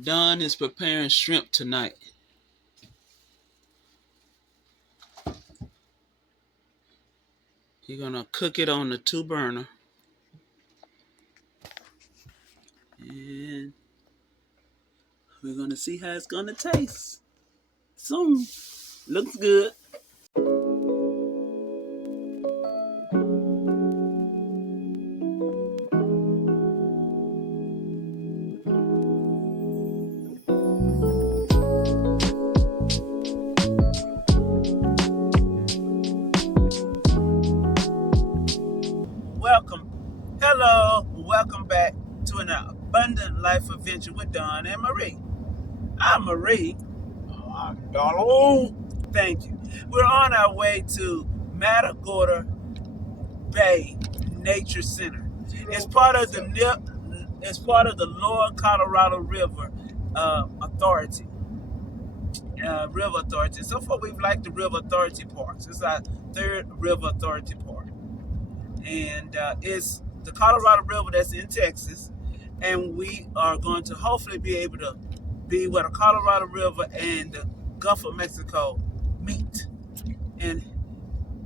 Don is preparing shrimp tonight. He's gonna cook it on the 2 burner. And we're gonna see how it's gonna taste soon. Looks good. Welcome back to an abundant life adventure with Don and Marie. I'm Marie. I'm Donald. Thank you. We're on our way to Matagorda Bay Nature Center. It's part of the Lower Colorado River Authority. River Authority. So far, we've liked the River Authority parks. It's our third River Authority park, and it's the Colorado River that's in Texas, and we are going to hopefully be able to be where the Colorado River and the Gulf of Mexico meet and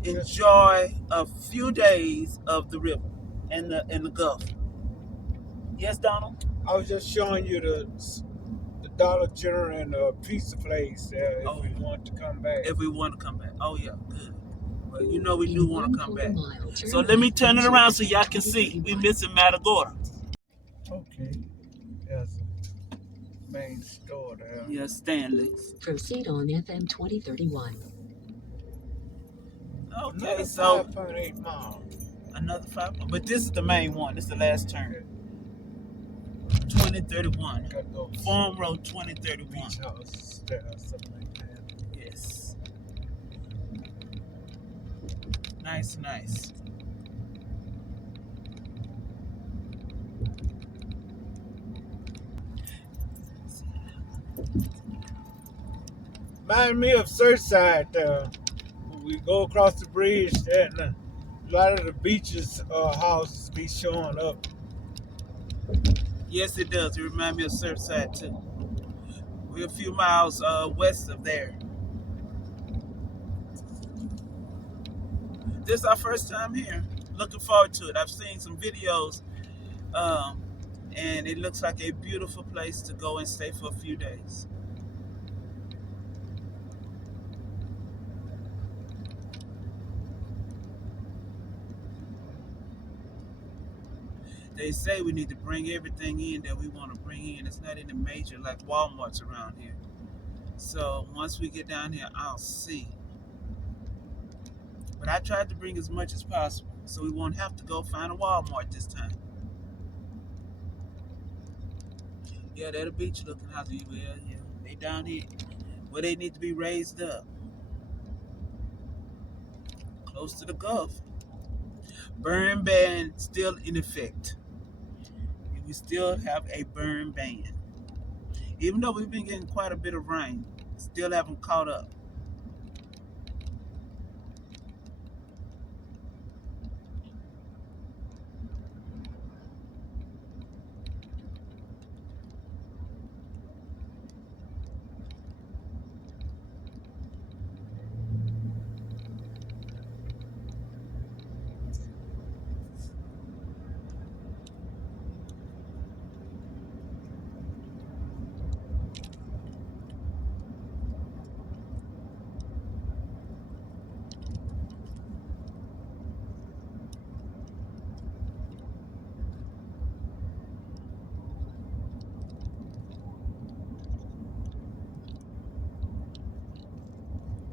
enjoy a few days of the river and the Gulf. Yes, Donald? I was just showing you the Dollar General and the pizza place if we want to come back. If we want to come back. Oh, yeah, good. Well, you know we do want to come back. So let me turn it around so y'all can see. We're missing Matagorda. Okay. There's a main store there. Yeah, Stanley's. Proceed on FM 2031. Okay, Another so 5.8 miles. another 5, but this is the main one. This is the last turn. 2031. Farm Road 2031. Beach house there, something like that. Yes. Nice. Remind me of Surfside there. When we go across the bridge there, and a lot of the beaches houses be showing up. Yes, it does. It reminds me of Surfside too. We're a few miles west of there. This is our first time here. Looking forward to it. I've seen some videos, and it looks like a beautiful place to go and stay for a few days. They say we need to bring everything in that we want to bring in. It's not in the major like Walmart's around here. So once we get down here, I'll see. But I tried to bring as much as possible so we won't have to go find a Walmart this time. Yeah, they're the beach looking house. Well, yeah, they down here where they need to be raised up. Close to the Gulf. Burn ban still in effect. We still have a burn ban. Even though we've been getting quite a bit of rain, still haven't caught up.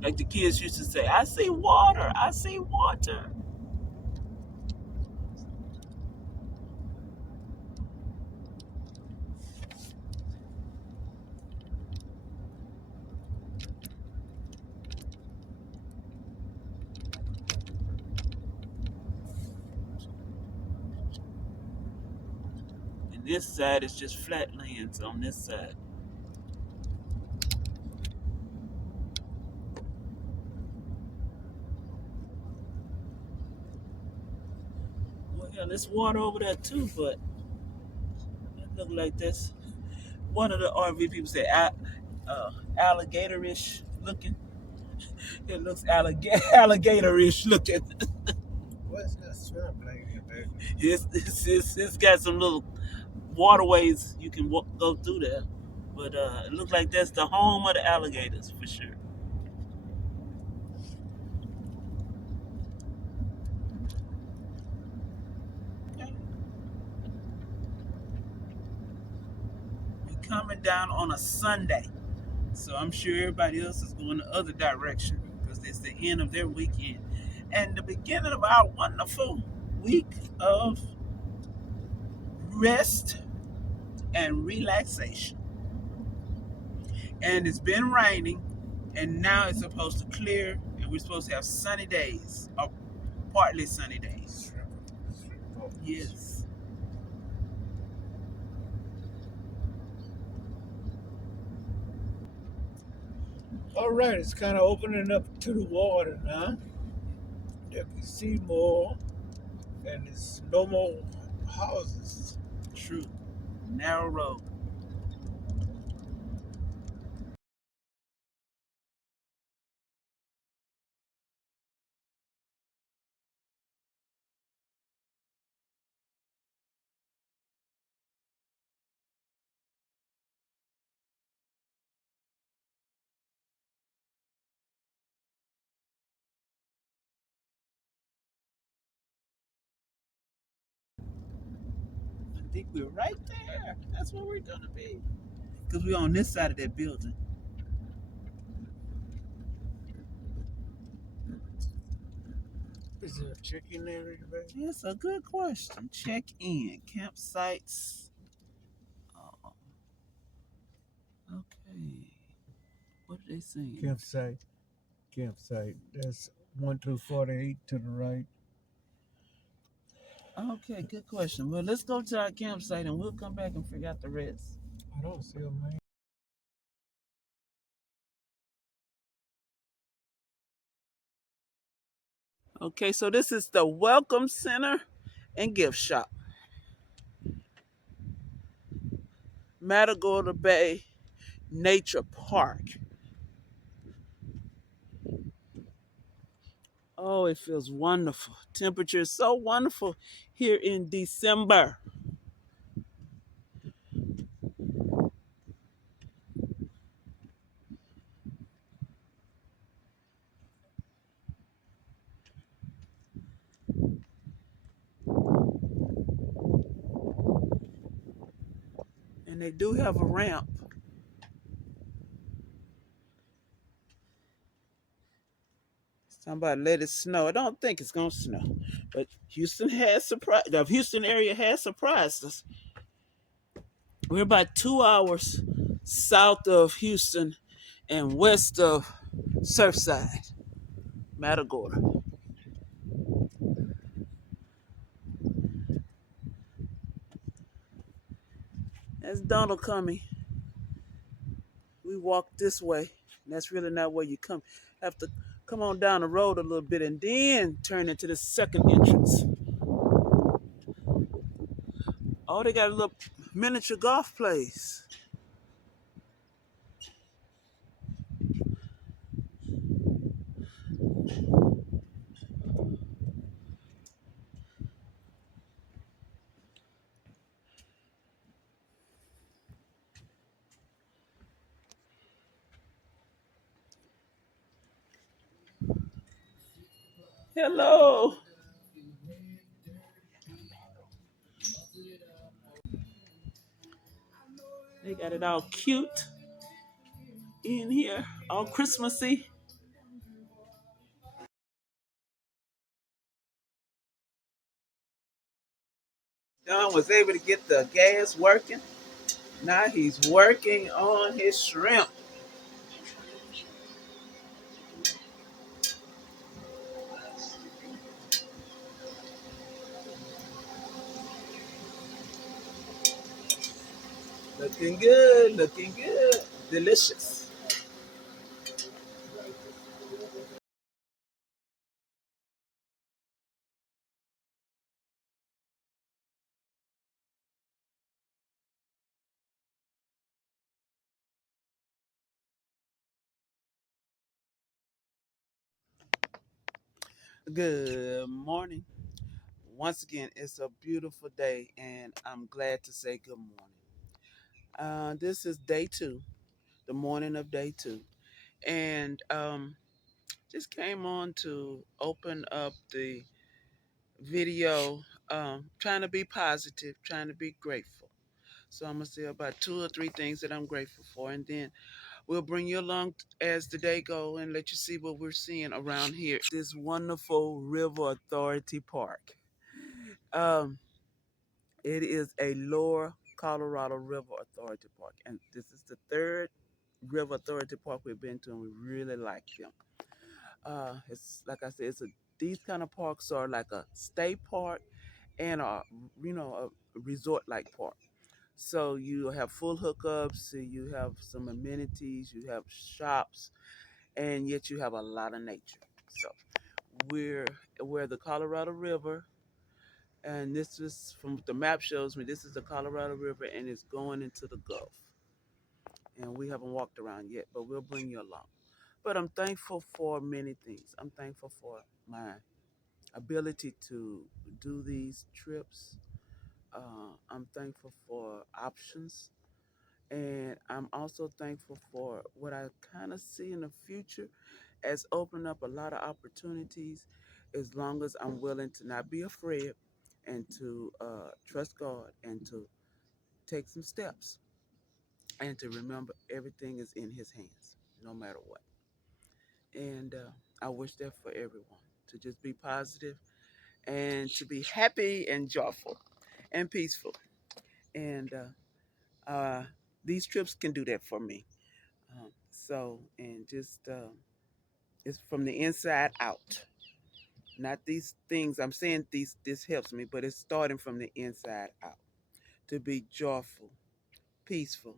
Like the kids used to say, I see water, I see water. And this side is just flatlands on this side. Well, yeah, there's water over there too, but it look like this. One of the RV people said alligator-ish looking. It looks alligator-ish looking. What's that swamp like here, baby? It's got some little waterways you can go through there. But it looks like that's the home of the alligators for sure. We're coming down on a Sunday. So I'm sure everybody else is going the other direction because it's the end of their weekend and the beginning of our wonderful week of rest and relaxation. And it's been raining, and now it's supposed to clear, and we're supposed to have sunny days, or partly sunny days. Yes. All right, it's kind of opening up to the water now. You can see more, and it's no more houses. True. Narrow road. I think we're right there. That's where we're gonna be. Because we're on this side of that building. Is there a chicken area, baby? That's a good question. Check in. Campsites. Oh, okay. What are they saying? Campsite. That's 1 through 48 to the right. Okay, good question. Well, let's go to our campsite and we'll come back and figure out the rest. I don't see a man. Okay, so this is the Welcome Center and Gift Shop. Matagorda Bay Nature Park. Oh, it feels wonderful. Temperature is so wonderful here in December. And they do have a ramp. Somebody let it snow. I don't think it's gonna snow, but Houston has surprised. The Houston area has surprised us. We're about 2 hours south of Houston and west of Surfside, Matagorda. That's Donald coming. We walk this way. And that's really not where you come. Have to come on down the road a little bit and then turn into the second entrance. Oh, they got a little miniature golf place. Hello. They got it all cute in here, all Christmassy. Don was able to get the gas working. Now he's working on his shrimp. Looking good, looking good. Delicious. Good morning. Once again, it's a beautiful day, and I'm glad to say good morning. This is day two, the morning of day two, and just came on to open up the video, trying to be positive, trying to be grateful. So I'm gonna say about two or three things that I'm grateful for, and then we'll bring you along as the day go and let you see what we're seeing around here. This wonderful River Authority Park. Um, It is a Lower Colorado River Authority Park, and this is the third River Authority Park we've been to, and we really like them. It's like I said, these kind of parks are like a state park and a resort like park. So you have full hookups, you have some amenities, you have shops, and yet you have a lot of nature. So we're where the Colorado River, and this is from the map shows me this is the Colorado River and it's going into the Gulf. And we haven't walked around yet, but we'll bring you along. But I'm thankful for many things. I'm thankful for my ability to do these trips. I'm thankful for options. And I'm also thankful for what I kind of see in the future as opening up a lot of opportunities as long as I'm willing to not be afraid and to trust God and to take some steps and to remember everything is in His hands, no matter what. And I wish that for everyone to just be positive and to be happy and joyful and peaceful. And these trips can do that for me. And just it's from the inside out. Not these things. I'm saying this helps me, but it's starting from the inside out. To be joyful, peaceful,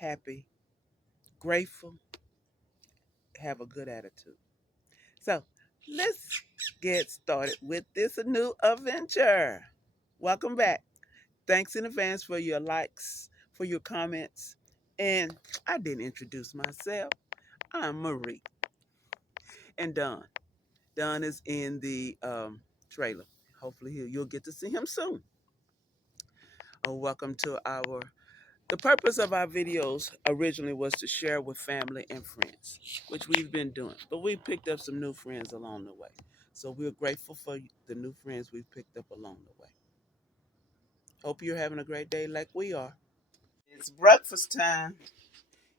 happy, grateful, have a good attitude. So let's get started with this new adventure. Welcome back. Thanks in advance for your likes, for your comments. And I didn't introduce myself. I'm Marie. And Don. Don is in the trailer. Hopefully you'll get to see him soon. Welcome to the purpose of our videos originally was to share with family and friends, which we've been doing, but we picked up some new friends along the way. So we're grateful for the new friends we've picked up along the way. Hope you're having a great day like we are. It's breakfast time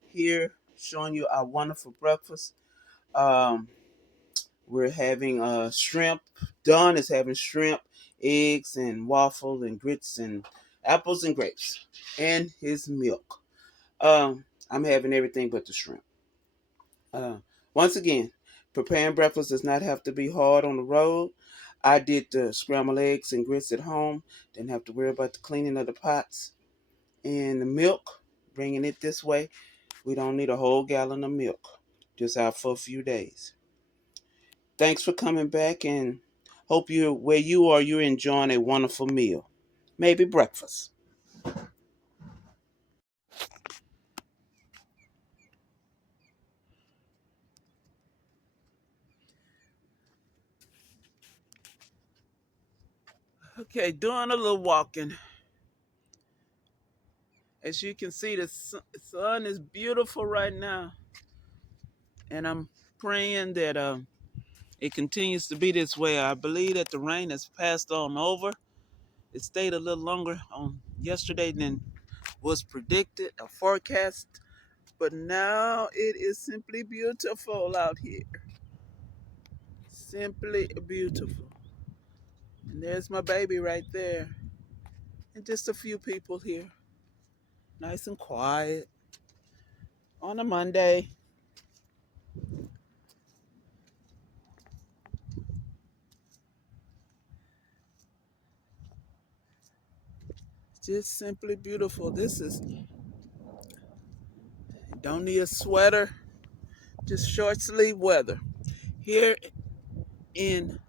here, showing you our wonderful breakfast. Um, we're having shrimp. Don is having shrimp, eggs, and waffle, and grits, and apples and grapes, and his milk. I'm having everything but the shrimp. Uh, Once again, preparing breakfast does not have to be hard on the road. I did the scrambled eggs and grits at home. Didn't have to worry about the cleaning of the pots and the milk. Bringing it this way, we don't need a whole gallon of milk. Just out for a few days. Thanks for coming back, and hope where you are, you're enjoying a wonderful meal. Maybe breakfast. Okay, doing a little walking. As you can see, the sun is beautiful right now, and I'm praying that it continues to be this way. I believe that the rain has passed on over. It stayed a little longer on yesterday than was predicted or forecast, but now it is simply beautiful out here. Simply beautiful. And there's my baby right there, and just a few people here, nice and quiet on a Monday. Just simply beautiful. This is, don't need a sweater, just short sleeve weather. Here in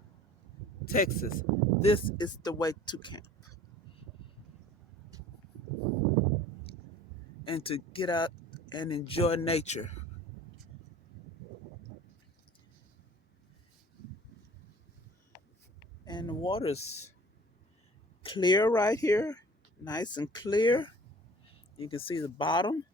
Texas, this is the way to camp and to get out and enjoy nature. water's clear right here, nice and clear. You can see the bottom.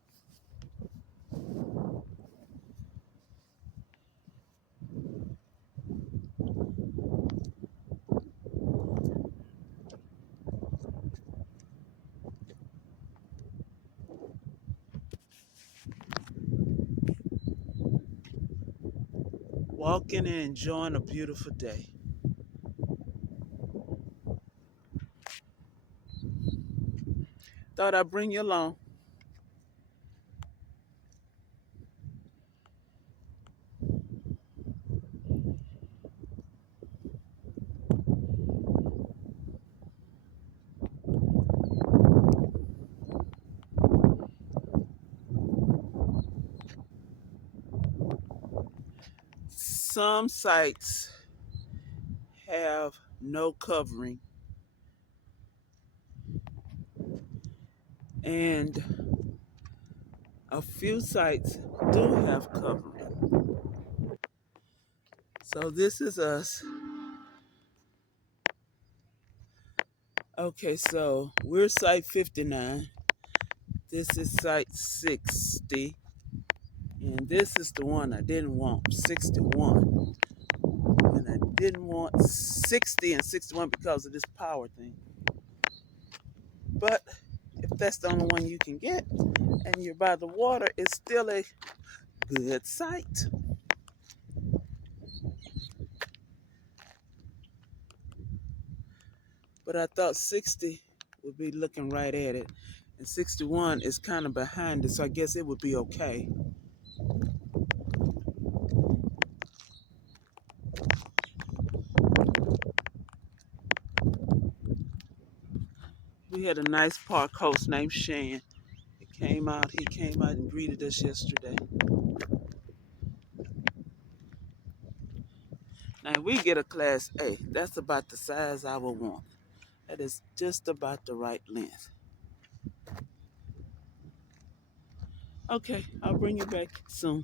Walking and enjoying a beautiful day. Thought I'd bring you along. Some sites have no covering, and a few sites do have covering. So this is us. Okay, so we're site 59. This is site 60. And this is the one I didn't want, 61. And I didn't want 60 and 61 because of this power thing. But if that's the only one you can get and you're by the water, it's still a good site. But I thought 60 would be looking right at it. And 61 is kind of behind it, so I guess it would be okay. We had a nice park host named Shan. He came out and greeted us yesterday. Now we get a class A. That's about the size I would want. That is just about the right length. Okay, I'll bring you back soon.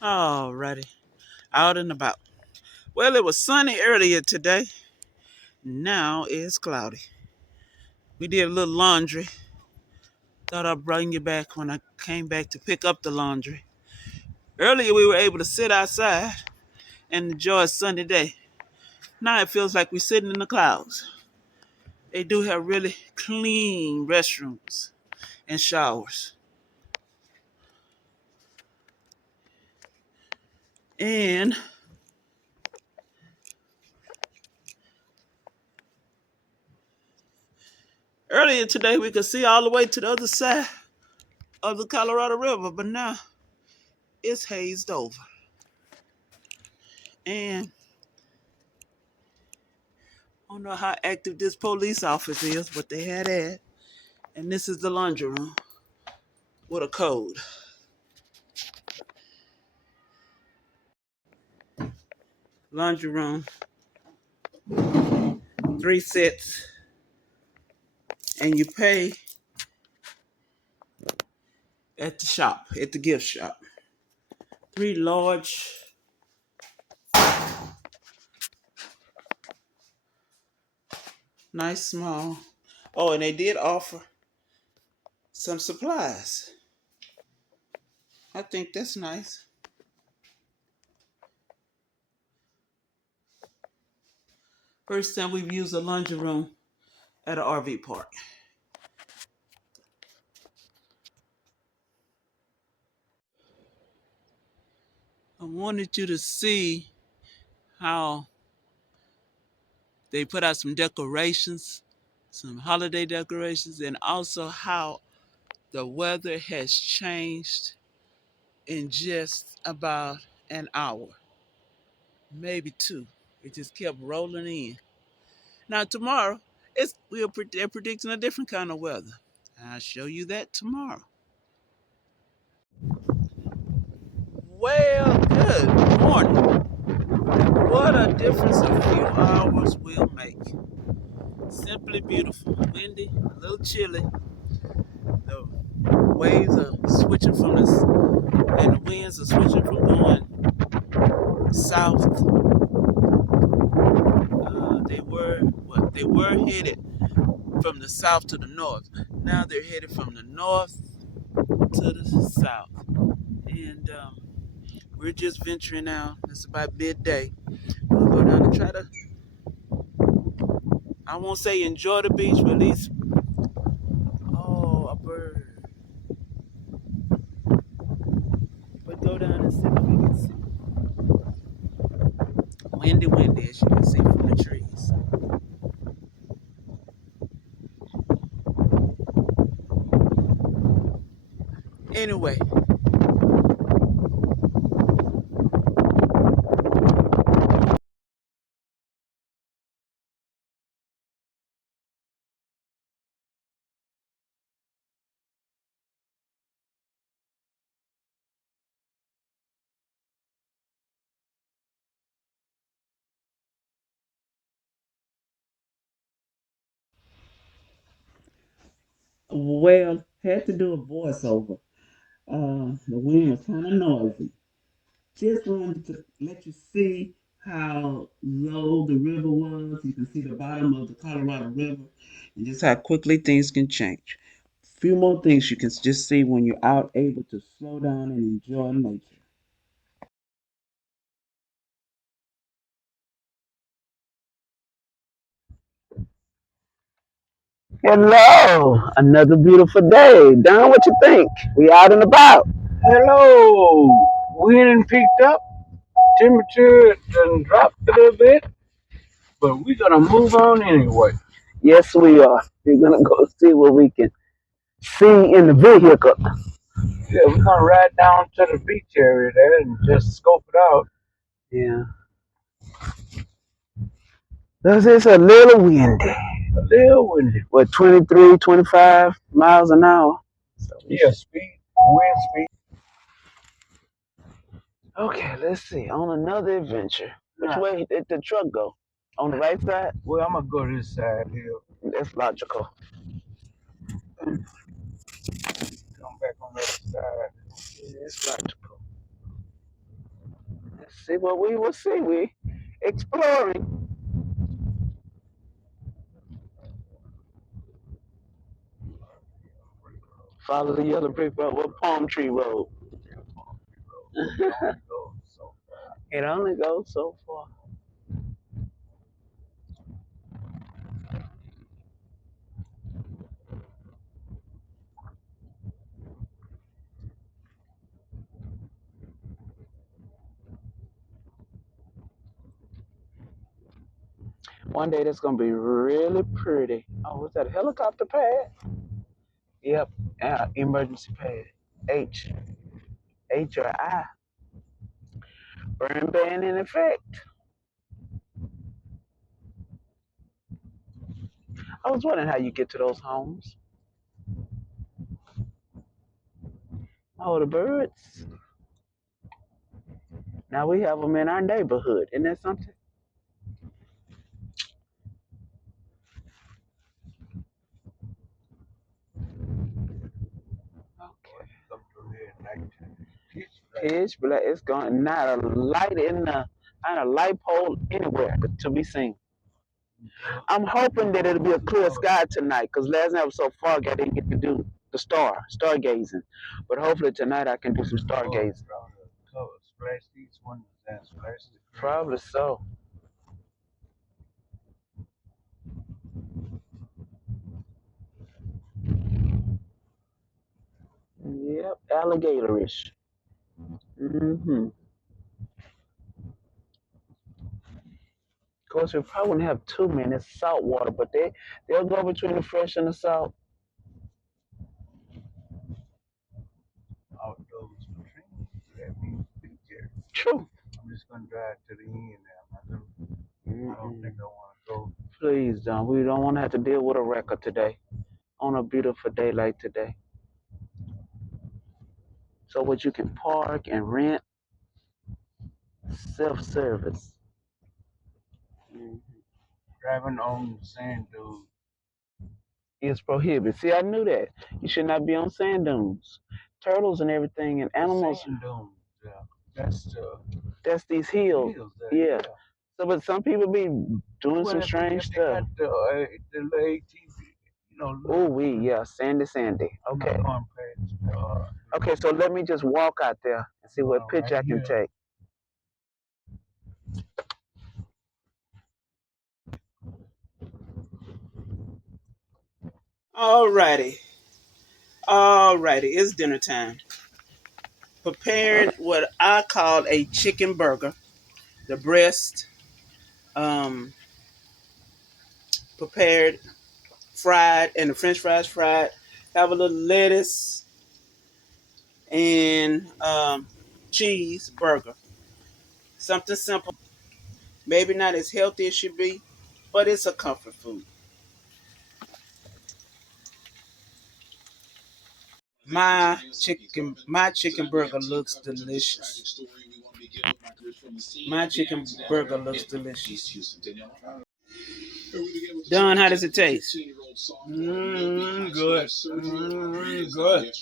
Alrighty, out and about. Well, it was sunny earlier today. Now it's cloudy. We did a little laundry. Thought I'd bring you back when I came back to pick up the laundry. Earlier we were able to sit outside and enjoy a sunny day. Now it feels like we're sitting in the clouds. They do have really clean restrooms and showers. And earlier today we could see all the way to the other side of the Colorado River, but now it's hazed over. And I don't know how active this police office is, but they had that. And this is the laundry room with a code. Laundry room, 3 sets, and you pay at the shop, at the gift shop. 3 large nice small. Oh, and they did offer some supplies. I think that's nice. First time we've used a laundry room at an RV park. I wanted you to see how they put out some decorations, some holiday decorations, and also how the weather has changed in just about an hour, maybe 2. It just kept rolling in. Now tomorrow, they're predicting a different kind of weather. I'll show you that tomorrow. Well, good morning. What a difference a few hours will make. Simply beautiful. Windy, a little chilly. The waves are switching from this, and the winds are switching from going south They were headed from the south to the north. Now they're headed from the north to the south. And we're just venturing out. It's about midday. We'll go down and try to, I won't say enjoy the beach, but at least, oh, a bird. But go down and see if we can see. Windy, as you can see from the trees. Anyway, well, had to do a voiceover. The wind was kind of noisy. Just wanted to let you see how low the river was. You can see the bottom of the Colorado River and just how quickly things can change. A few more things you can just see when you're out able to slow down and enjoy nature. Hello, another beautiful day. Don, what you think? We out and about. Hello. Wind picked up. Temperature done dropped a little bit, but we're gonna move on anyway. Yes, we are. We're gonna go see what we can see in the vehicle. Yeah, we're gonna ride down to the beach area there and just scope it out. Yeah. This is a little windy. A little windy. What, 23, 25 miles an hour? So Yeah, wind speed. okay, let's see. On another adventure. Which Nah. way did the truck go? On the right side? Well, I'm gonna go this side here. That's logical. Come back on the other side. Yeah, it's logical. Let's see what we will see. We exploring. Follow the yellow brick road. What palm tree road? It only goes so far. One day that's gonna be really pretty. Oh, was that a helicopter pad? Yep. Emergency pad. H. H or I. Burn ban in effect. I was wondering how you get to those homes. Oh, the birds. Now we have them in our neighborhood. Isn't that something? Okay. Pitch black. It's going not a light in the not a light pole anywhere to be seen. I'm hoping that it'll be a clear sky tonight, because last night was so foggy I didn't get to do the stargazing. But hopefully tonight I can do some stargazing. Probably so. Yep, alligatorish. Mm-hmm. Of course, we probably wouldn't have too many. It's salt water, but they'll go between the fresh and the salt. True. I'm just gonna drive to the end now. I don't think I want to go. Please don't. We don't want to have to deal with a record today on a beautiful day like today. So what you can park and rent, self-service. Driving on sand dunes. It's prohibited. See, I knew that. You should not be on sand dunes. Turtles and everything and animals. Sand dunes. Yeah. That's That's these hills. Yeah. So, but some people be doing Well, some strange if they got stuff. the little ATV, Oh, little, yeah, sandy. Okay. corn pads. Okay, so let me just walk out there and see what picture I can take. Alrighty. It's dinner time. Prepared what I call a chicken burger. The breast, um, prepared, fried, and the French fries fried. Have a little lettuce and cheese burger. Something simple. Maybe not as healthy as it should be, but it's a comfort food. My chicken burger looks delicious. My chicken burger looks delicious. Don, how does it taste? Good. Good.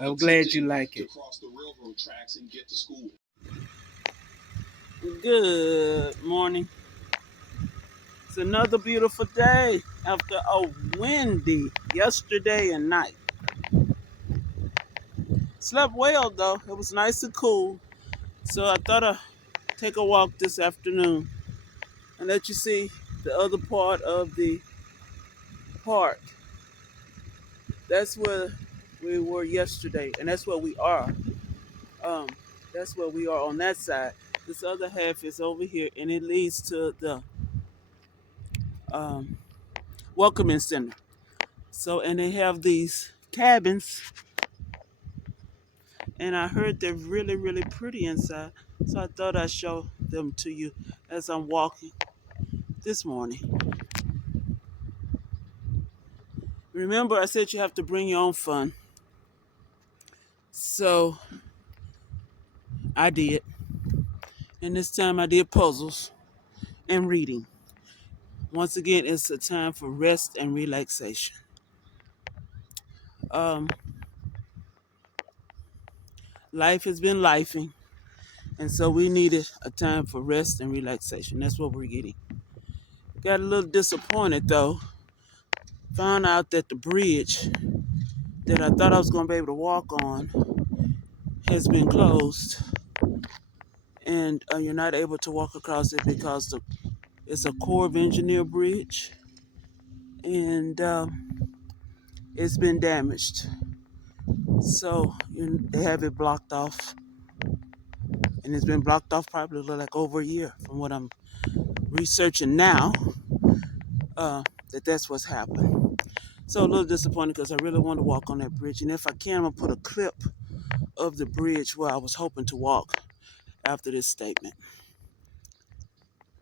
I'm glad you like it. Good morning. It's another beautiful day after a windy yesterday and night. Slept well though. It was nice and cool. So I thought I'd take a walk this afternoon and let you see the other part of the park. That's where we were yesterday, and that's where we are. Um, that's where we are on that side. This other half is over here, and it leads to the um, welcoming center. So, and they have these cabins, and I heard they're really, really pretty inside. So I thought I'd show them to you as I'm walking this morning. Remember, I said you have to bring your own fun. So I did. And this time I did puzzles and reading. Once again, it's a time for rest and relaxation. Um, Life has been lifing, and so we needed a time for rest and relaxation. That's what we're getting. Got a little disappointed though. Found out that the bridge that I thought I was going to be able to walk on has been closed, and you're not able to walk across it because it's a Corps of Engineer bridge, and it's been damaged. So they have it blocked off, and it's been blocked off probably like over a year from what I'm researching now. That's what's happened. So a little disappointed because I really want to walk on that bridge, and if I can, I'll put a clip of the bridge where I was hoping to walk after this statement.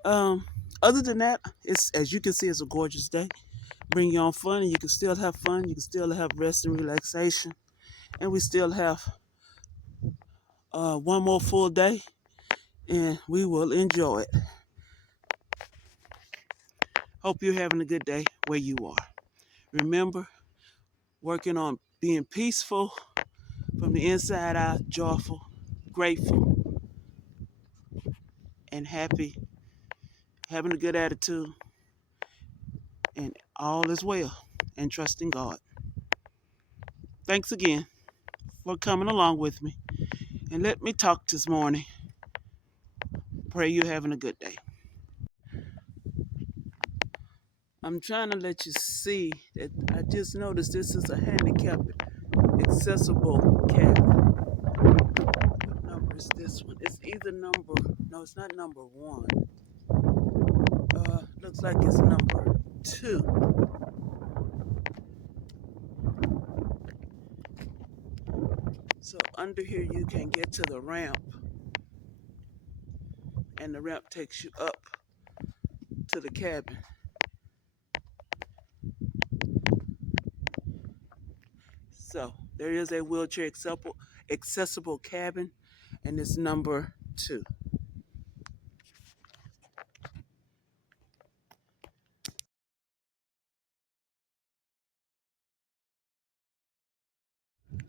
Um, Other than that, it's as you can see, it's a gorgeous day. Bring your own fun, and you can still have fun. You can still have rest and relaxation, and we still have one more full day, and we will enjoy it. Hope you're having a good day where you are. Remember, working on being peaceful from the inside out, joyful, grateful, and happy, having a good attitude, and all is well, and trusting God. Thanks again for coming along with me, and let me talk this morning. Pray you're having a good day. I'm trying to let you see that I just noticed this is a handicapped accessible cabin. What number is this one? It's either no, it's not number 1. Looks like it's number 2. So under here you can get to the ramp, and the ramp takes you up to the cabin. So there is a wheelchair accessible cabin, and it's number 2.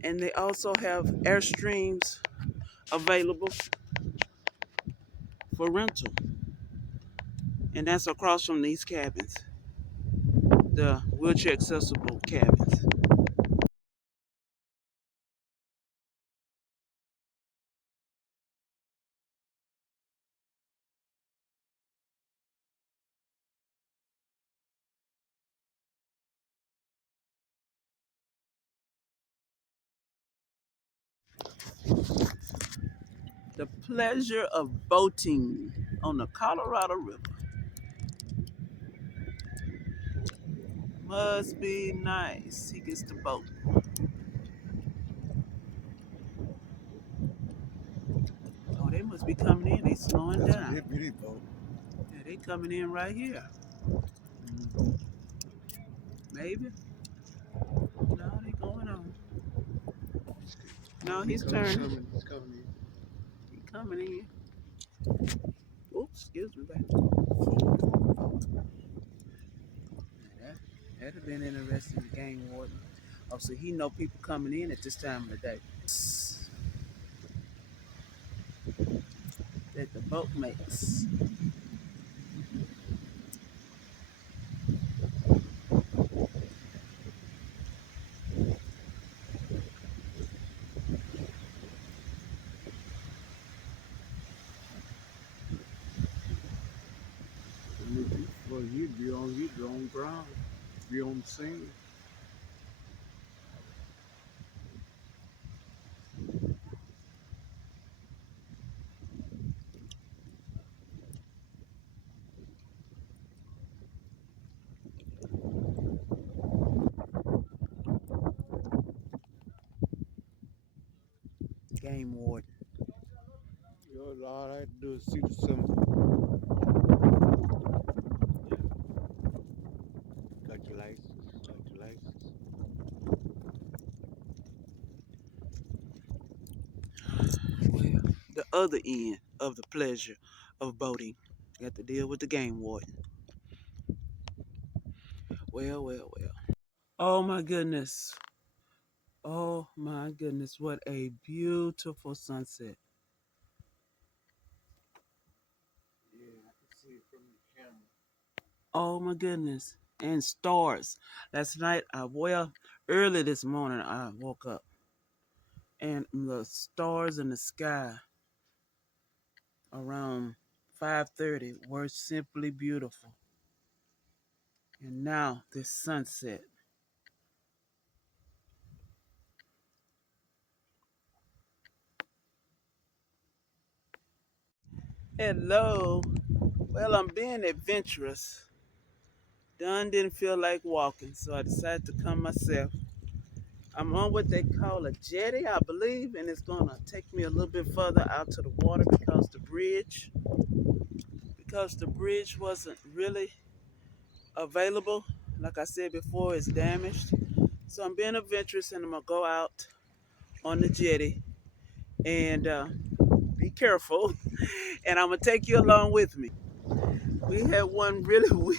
And they also have Airstreams available for rental. And that's across from these cabins, the wheelchair accessible cabins. The pleasure of boating on the Colorado River must be nice. He gets to boat. Oh, they must be coming in. They slowing That's a down. hippity boat. Yeah, they coming in right here. Maybe. No, they going on. No, he's turning. He's coming in. He coming in. Oops, excuse me, baby. That'd have been interesting. The game warden. Oh, so he know people coming in at this time of the day. That the boat makes. Well, you'd be on ground, be on the scene. Game warden. All I had to do is see the symbol. Got your license. Got your license. Well, the other end of the pleasure of boating. You have to deal with the game warden. Well, well, well. Oh my goodness. Oh my goodness. What a beautiful sunset. Yeah, I can see it from the camera. Oh my goodness. And stars. Last night, early this morning, I woke up and the stars in the sky around 5:30 were simply beautiful. And now this sunset. Hello. Well, I'm being adventurous. Done didn't feel like walking, so I decided to come myself. I'm on what they call a jetty, I believe, and it's gonna take me a little bit further out to the water because the bridge wasn't really available. Like I said before, it's damaged. So I'm being adventurous and I'm gonna go out on the jetty and be careful. And I'm gonna take you along with me. We had one really.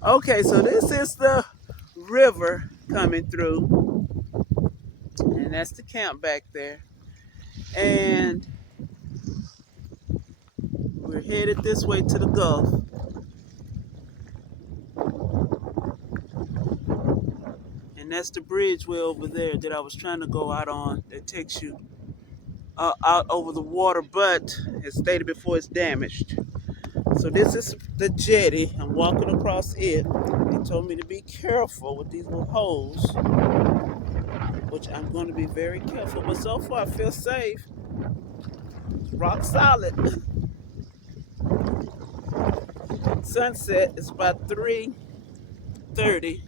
Okay, so this is the river coming through, and that's the camp back there. And we're headed this way to the Gulf. And that's the bridge way over there that I was trying to go out on that takes you out over the water, but as stated before, it's damaged. So this is the jetty. I'm walking across it. They told me to be careful with these little holes, which I'm going to be very careful. But so far, I feel safe. It's rock solid. Sunset is about 3:30.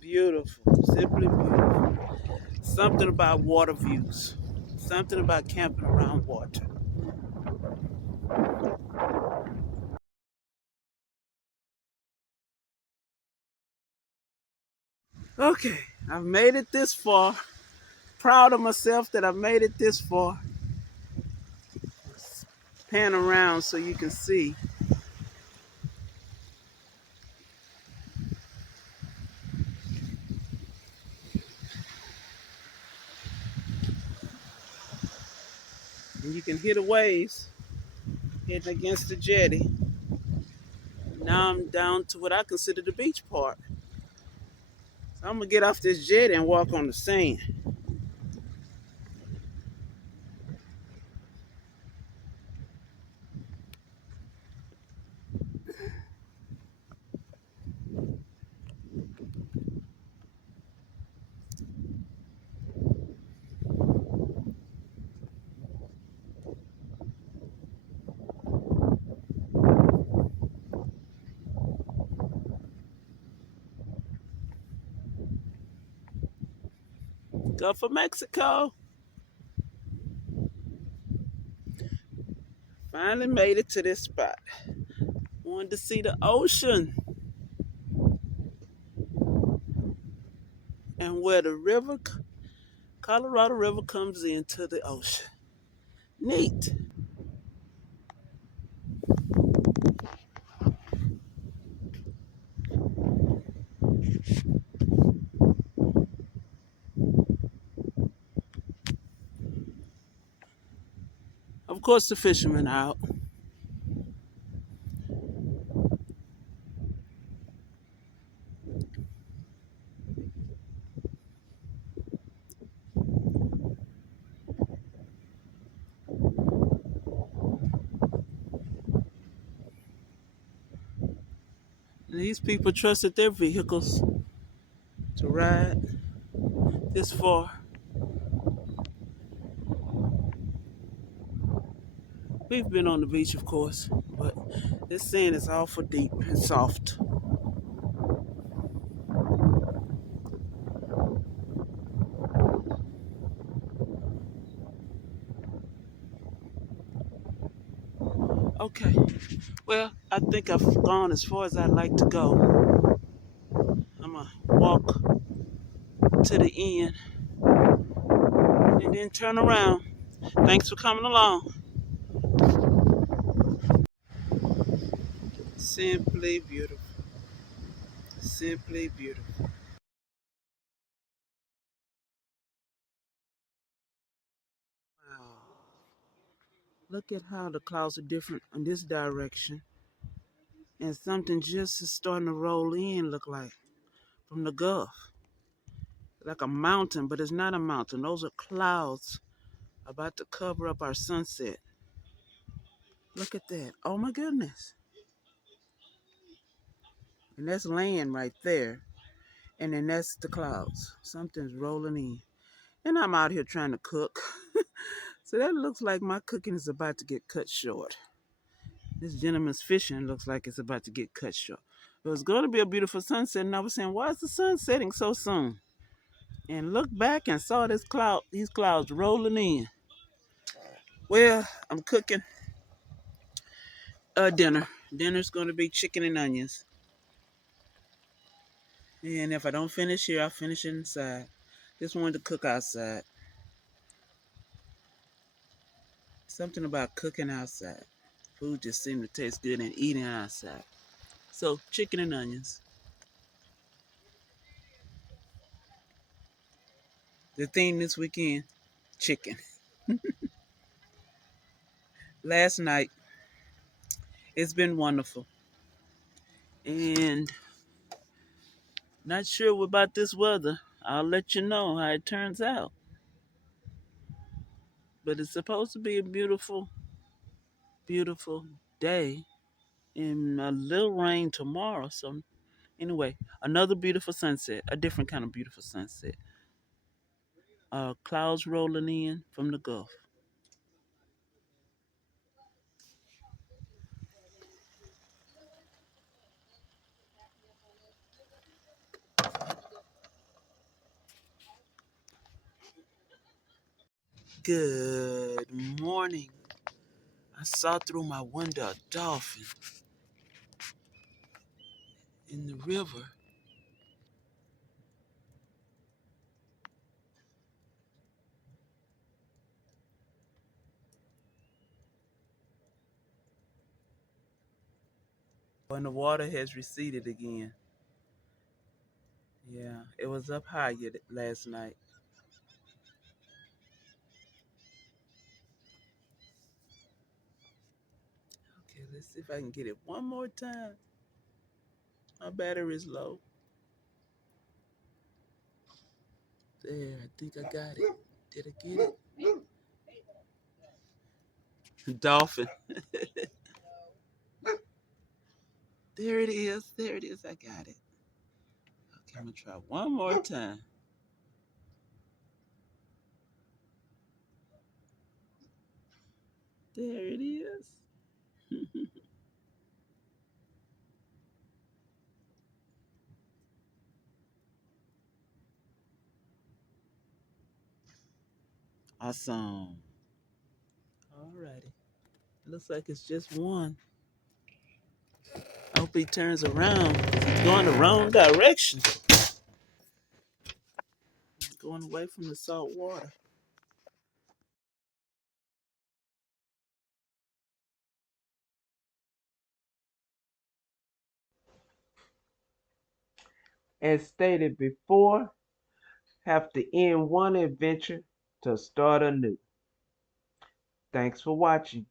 Beautiful, simply beautiful. Something about water views. Something about camping around water. Okay, I've made it this far. Proud of myself that I've made it this far. pan around so you can see. And you can hear the waves hitting against the jetty. Now I'm down to what I consider the beach part. So I'm gonna get off this jetty and walk on the sand. Gulf of Mexico. Finally made it to this spot. Wanted to see the ocean and where the river, Colorado River, comes into the ocean. Neat. Of course, the fishermen are out. And these people trusted their vehicles to ride this far. We've been on the beach, of course, but this sand is awful deep and soft. Okay, well, I think I've gone as far as I'd like to go. I'm gonna walk to the end and then turn around. Thanks for coming along. Simply beautiful. Simply beautiful. Wow. Look at how the clouds are different in this direction. And something just is starting to roll in, look like, from the Gulf. Like a mountain, but it's not a mountain. Those are clouds about to cover up our sunset. Look at that. Oh my goodness. And that's land right there. And then that's the clouds. Something's rolling in. And I'm out here trying to cook. So that looks like my cooking is about to get cut short. This gentleman's fishing looks like it's about to get cut short. It was going to be a beautiful sunset, and I was saying, why is the sun setting so soon? And looked back and saw these clouds rolling in. Well, I'm cooking dinner. Dinner's going to be chicken and onions. And if I don't finish here, I'll finish inside. Just wanted to cook outside. Something about cooking outside. Food just seemed to taste good and eating outside. So, chicken and onions. The theme this weekend, chicken. Last night, it's been wonderful. And not sure about this weather. I'll let you know how it turns out. But it's supposed to be a beautiful, beautiful day. And a little rain tomorrow. So anyway, another beautiful sunset. A different kind of beautiful sunset. Clouds rolling in from the Gulf. Good morning. I saw through my window a dolphin in the river. And the water has receded again. Yeah, it was up high last night. Okay, let's see if I can get it one more time. My battery is low. There, I think I got it. Did I get it? Dolphin. There it is. There it is. I got it. Okay, I'm gonna try one more time. There it is. Awesome. Alrighty. Looks like it's just one. I hope he turns around. He's going the wrong direction. Going away from the salt water. As stated before, have to end one adventure to start a new. Thanks for watching.